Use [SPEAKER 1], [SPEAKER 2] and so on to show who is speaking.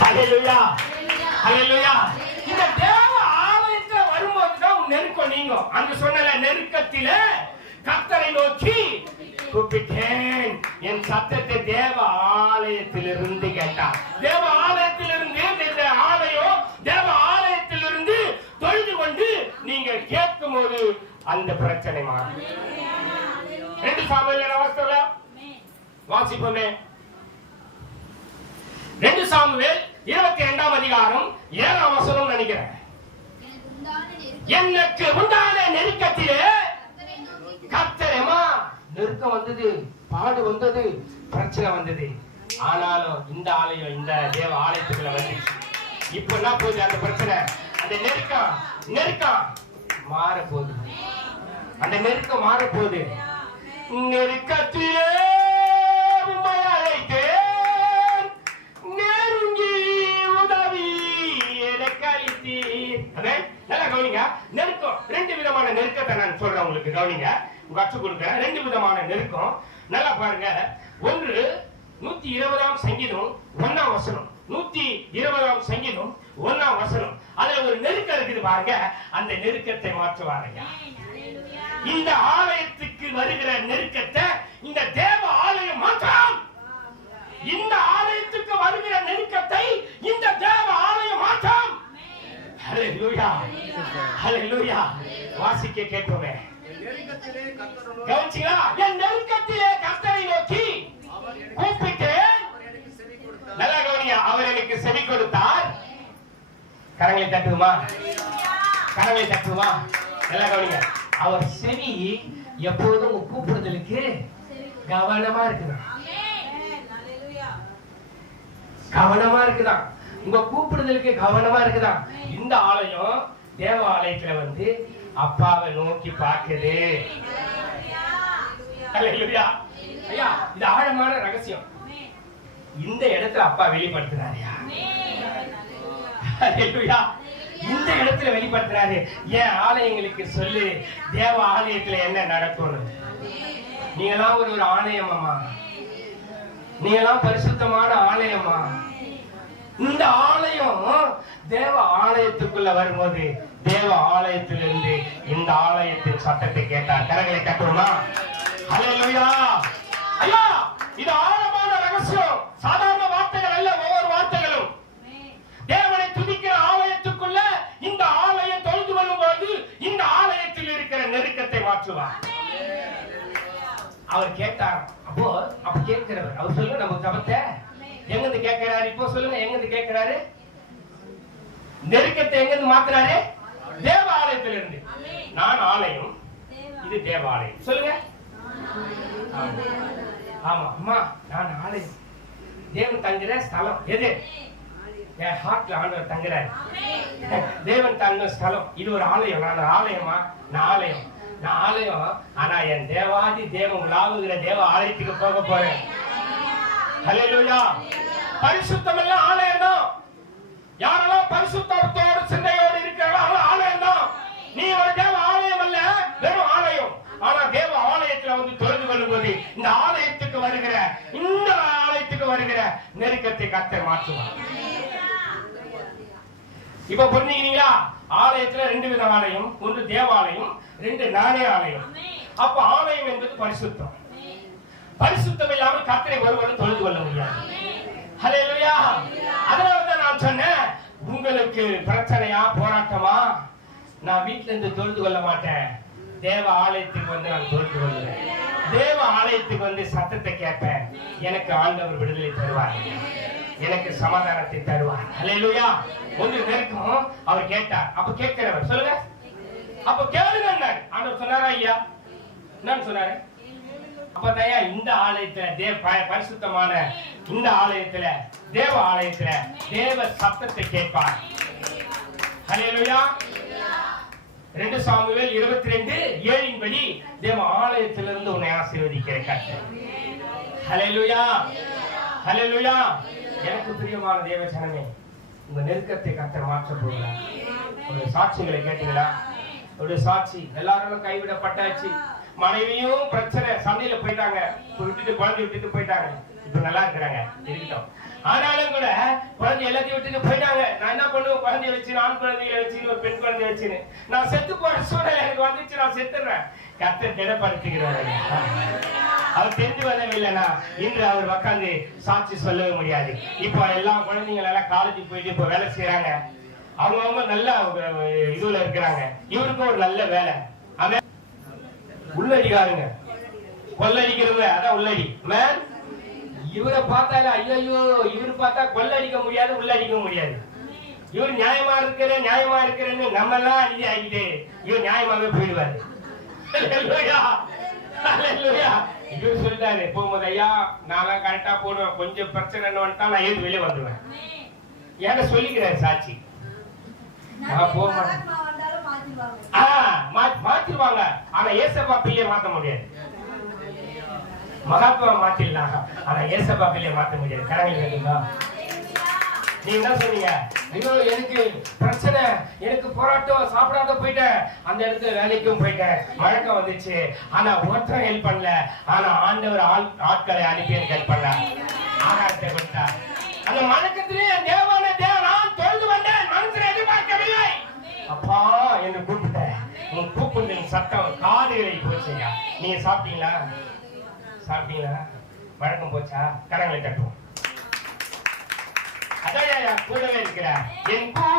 [SPEAKER 1] ஹalleluya ஹalleluya இந்த தேவ ஆலயத்துல வரும்போது தான் உன் நெருக்கம் நீங்கும். அங்க சொன்னல நெருக்கத்தில கர்த்தரை நோக்கி கூப்பிட்டேன். என் சத்தத்தை தேவ ஆலயத்திலிருந்து கேட்டான் தேவ ஆலயத்திலிருந்து இந்த ஆலயம் தேவ ஆலயத்திலிருந்து தொழுது கொண்டு நீங்க கேட்கும் போது அந்த பிரச்சனை மாறும். ரெண்டு அவஸ்தல வாசிப்போமே? ரெண்டு சாமுவேல் இருபத்தி இரண்டாம் அதிகாரம் ஏழாம் வசனம் நினைக்கிறேன்.
[SPEAKER 2] எனக்கு உண்டான நெருக்கத்திலே
[SPEAKER 1] கத்தரமா நெருக்கம் வந்தது பாடு வந்தது பிரச்சனை வந்தது. ஆனாலும் இந்த ஆலயம் இந்த தேவ ஆலயத்துக்குள்ள வந்துச்சு. இப்ப என்ன போகுது அந்த பிரச்சனை? அந்த நெருக்கம் நெருக்கம் மாற போகுது அந்த நெருக்கம் மாற போகுது நெருக்கத்திலே அதான் நல்லா கவனிங்க. நெருக்கம். ரெண்டு விதமான நெருக்கத்தை நான் சொல்றேன் உங்களுக்கு. கவனிங்க. கற்றுக் ரெண்டு விதமான நெருக்கம். நல்லா பாருங்க. ஒன்று நூத்தி இருபதாம் சங்கீதம் ஒன்னாம் வசனம். நூத்தி இருபதாம் சங்கீதம் ஒன்னாம் வசனம். அதுல ஒரு நெருக்கம் இருக்குது பாருங்க. அந்த நெருக்கத்தை மாற்றுவாருங்க. இந்த ஆலயத்துக்கு வருகிற நெருக்கத்தை இந்த தேவ ஆலயம் மாற்றம். இந்த ஆலயத்துக்கு வருகிற நெருக்கத்தை இந்த தேவ ஆலயம் மாற்றம் ஹalleluya ஹalleluya வாசிக்க
[SPEAKER 3] கர்த்தர்
[SPEAKER 1] கவனிச்சீங்களா? என் நெருக்கத்திலே கர்த்தரை நோக்கி கூப்பிட்டேன். நல்லா கவனிங்க அவர் எனக்கு செவி கொடுத்தார். கரங்களை தட்டுமா கரங்களை தட்டுமா நல்லா கவனிங்க அவர் செவி எப்போதும் கூப்பிடுதலுக்கு கவனமா இருக்குதான். கவனமா இருக்குதான். உங்க கூப்பிடுதலுக்கு கவனமா இருக்குதான் இந்த ஆலயம் தேவ ஆலயத்துல வந்து அப்பாவை நோக்கி பார்க்குது. ஐயா இது ஆழமான ரகசியம். இந்த இடத்துல அப்பா வெளிப்படுத்துறாருயா இந்த இடத்துல வெளிப்படுத்துறாரு. ஏன் ஆலயங்களுக்கு சொல்லு தேவ ஆலயத்துல என்ன நடக்கும்னு. நீங்களாம் ஒரு ஒரு ஆலயமாமா நீங்களாம் பரிசுத்தமான ஆலயமா இந்த ஆலயம் தேவ ஆலயத்துக்குள்ள வரும்போது தேவ ஆலயத்திலிருந்து இந்த ஆலயத்தின் சத்தத்தை கேட்டார். கரங்களை கட்டுவோமா அல்லேலூயா ஐயா இது ஆழமான ரகசியம். சாதாரண வார்த்தைகள் அல்ல ஒவ்வொரு வார்த்தைகளும். தேவனை துதிக்கிற ஆலயத்துக்குள்ள இந்த ஆலயம் தொழுது கொள்ளும் போது இந்த ஆலயத்தில் இருக்கிற நெருக்கத்தை மாற்றுவார். அவர் கேட்டார் அப்போ அப்ப கேட்கிறவர் அவர் சொல்லுங்க நம்ம ஜபத்தை எங்கிருந்து கேட்கிறாரு? இப்போ சொல்லுங்க எங்கிருந்து கேட்கிறாரு? நெருக்கத்தை எங்கிருந்து மாத்துறாரு? தேவ ஆலயத்திலிருந்து நான் ஆலயம் இது தேவாலயம். சொல்லுங்க. ஆமா. ஆமா அம்மா நான் ஆலயம். தேவன் தங்குற ஸ்தலம். எது? என் ஹார்ட்ல ஆண்டவர் தங்குறாரு. தேவன் தங்க ஸ்தலம். இது ஒரு ஆலயம். நான் ஆலயமா? நான் ஆலயம். நான் ஆலயம். ஆனா என் தேவாதி தேவன் உலாவுகிற தேவ ஆலயத்துக்கு போக போறேன். ஹalleluya. பரிசுத்தம் எல்லாம் ஆலயம் தான் யாரெல்லாம் பரிசுத்தத்தோடு சிந்தையோடு இருக்கிறாங்களோ ஆலயம் தான் நீ ஒரு தேவ ஆலயம் அல்ல வெறும் ஆலயம். ஆனா தேவ ஆலயத்துல வந்து தொழுது கொள்ளும்போது இந்த ஆலயத்துக்கு வருகிற இந்த ஆலயத்துக்கு வருகிற நெருக்கத்தை கத்தர் மாற்றுவார். இப்ப புரிஞ்சுக்கிறீங்களா? ஆலயத்துல ரெண்டு வித ஆலயம் ஒன்று தேவாலயம் ரெண்டு நாணய ஆலயம். அப்ப ஆலயம் என்பது பரிசுத்தம். பரிசுத்தம் இல்லாமல் கத்தரை ஒருவரும் தொழுது கொள்ள முடியாது. ஹalleluya. அதனால தான் நான் சொன்னேன் உங்களுக்கு பிரச்சனையா போராட்டமா? நான் வீட்ல இருந்து தொழுது கொள்ள மாட்டேன். தேவ ஆலயத்துக்கு வந்து நான் தொழுது கொள்வேன் தேவ ஆலயத்துக்கு வந்து சத்தத்தை கேட்பேன். எனக்கு ஆண்டவர் விடுதலை தருவார். எனக்கு சமாதானத்தை தருவார். ஹalleluya. ஒன்று நெருக்கம். அவர் கேட்டார். அப்ப கேட்கிறவர் சொல்லுங்க. அப்ப கேளுங்க ஆண்டவர் சொன்னாரா ஐயா? என்னன்னு சொன்னாரு? அப்பதையா இந்த ஆலயத்துல தேவ பரிசுத்தமான இந்த ஆலயத்துல தேவ ஆலயத்துல தேவ சத்தத்தை கேட்பார். ஹalleluya ரெண்டு சாமுவேல் இருபத்தி ரெண்டு ஏழின் படி தேவ ஆலயத்திலிருந்து உன்னை ஆசீர்வதிக்கிற கர்த்தர். ஹalleluya ஹalleluya எனக்கு பிரியமான தேவ சனமே உங்க நெருக்கத்தை கர்த்தர் மாற்ற போகிறார். ஒரு சாட்சிகளை கேட்டீங்களா? ஒரு சாட்சி எல்லாரும் கைவிடப்பட்டாச்சு. மனைவியும் பிரச்சனை சந்தையில போயிட்டாங்க. விட்டுட்டு குழந்தை விட்டுட்டு போயிட்டாங்க. இப்ப நல்லா இருக்கிறாங்க. இருக்கட்டும் ஆனாலும் கூட குழந்தை எல்லாத்தையும் விட்டுட்டு போயிட்டாங்க. நான் என்ன பண்ணுவேன்? குழந்தைய வச்சு ஆண் குழந்தைய வச்சு ஒரு பெண் குழந்தைய வச்சுன்னு. நான் செத்து போற சூழ்நிலை எனக்கு வந்துச்சு நான் செத்துடுறேன். கத்த திடப்படுத்துகிறார். அவர் தெரிந்து வரவில்லைனா இன்று அவர் உட்கார்ந்து சாட்சி சொல்லவே முடியாது. இப்போ எல்லா குழந்தைங்க எல்லாம் காலேஜுக்கு போயிட்டு இப்போ வேலை செய்யறாங்க அவங்க அவங்க நல்ல இதுல இருக்கிறாங்க. இவருக்கும் ஒரு நல்ல வேலை. உள்ளடிக்காருங்க கொள்ளடிக்கிறது அதான் உள்ளடி. இவரை பார்த்தால ஐயோ இவர் பார்த்தா கொள்ளடிக்க முடியாது உள்ளடிக்க முடியாது. இவர் நியாயமா இருக்கிற நியாயமா இருக்கிறேன்னு நம்ம எல்லாம் அநீதி ஆகிட்டு இவர் நியாயமாவே போயிடுவாரு. Hallelujah. Hallelujah. இவர் சொல்லிட்டாரு போகும்போது ஐயா நான் கரெக்டா போடுவேன். கொஞ்சம் பிரச்சனை வந்துட்டா நான் ஏது வெளியே வந்துடுவேன் ஏன்னா சொல்லிக்கிறாரு சாட்சி. நான் போக மாட்டேன். மாத்துவாங்க ஆனா ஏசப்பா பிள்ளைய மாத்த முடியாது. மகாத்மா மாத்திடலாம் ஆனா ஏசப்பா பிள்ளைய மாத்த முடியாது. கடவுள் கேட்டீங்களா? நீ என்ன சொன்னீங்க? ஐயோ எனக்கு பிரச்சனை. எனக்கு போராட்டம் சாப்பிடாத போயிட்டேன். அந்த இடத்துல வேலைக்கும் போயிட்டேன். வழக்கம் வந்துச்சு. ஆனா ஒருத்தரும் ஹெல்ப் பண்ணல. ஆனா ஆண்டவர் ஆள் ஆட்களை அனுப்பி எனக்கு ஹெல்ப் பண்ணல ஆகாரத்தை கொடுத்தார். அந்த வழக்கத்திலே தேவான நீங்க சாப்பிட்டீங்களா? சாப்பிட்டீங்களா? வழக்கம் போச்சா? கரங்களை கட்டுவோம் அதான் கூடவே இருக்கிற என் கூட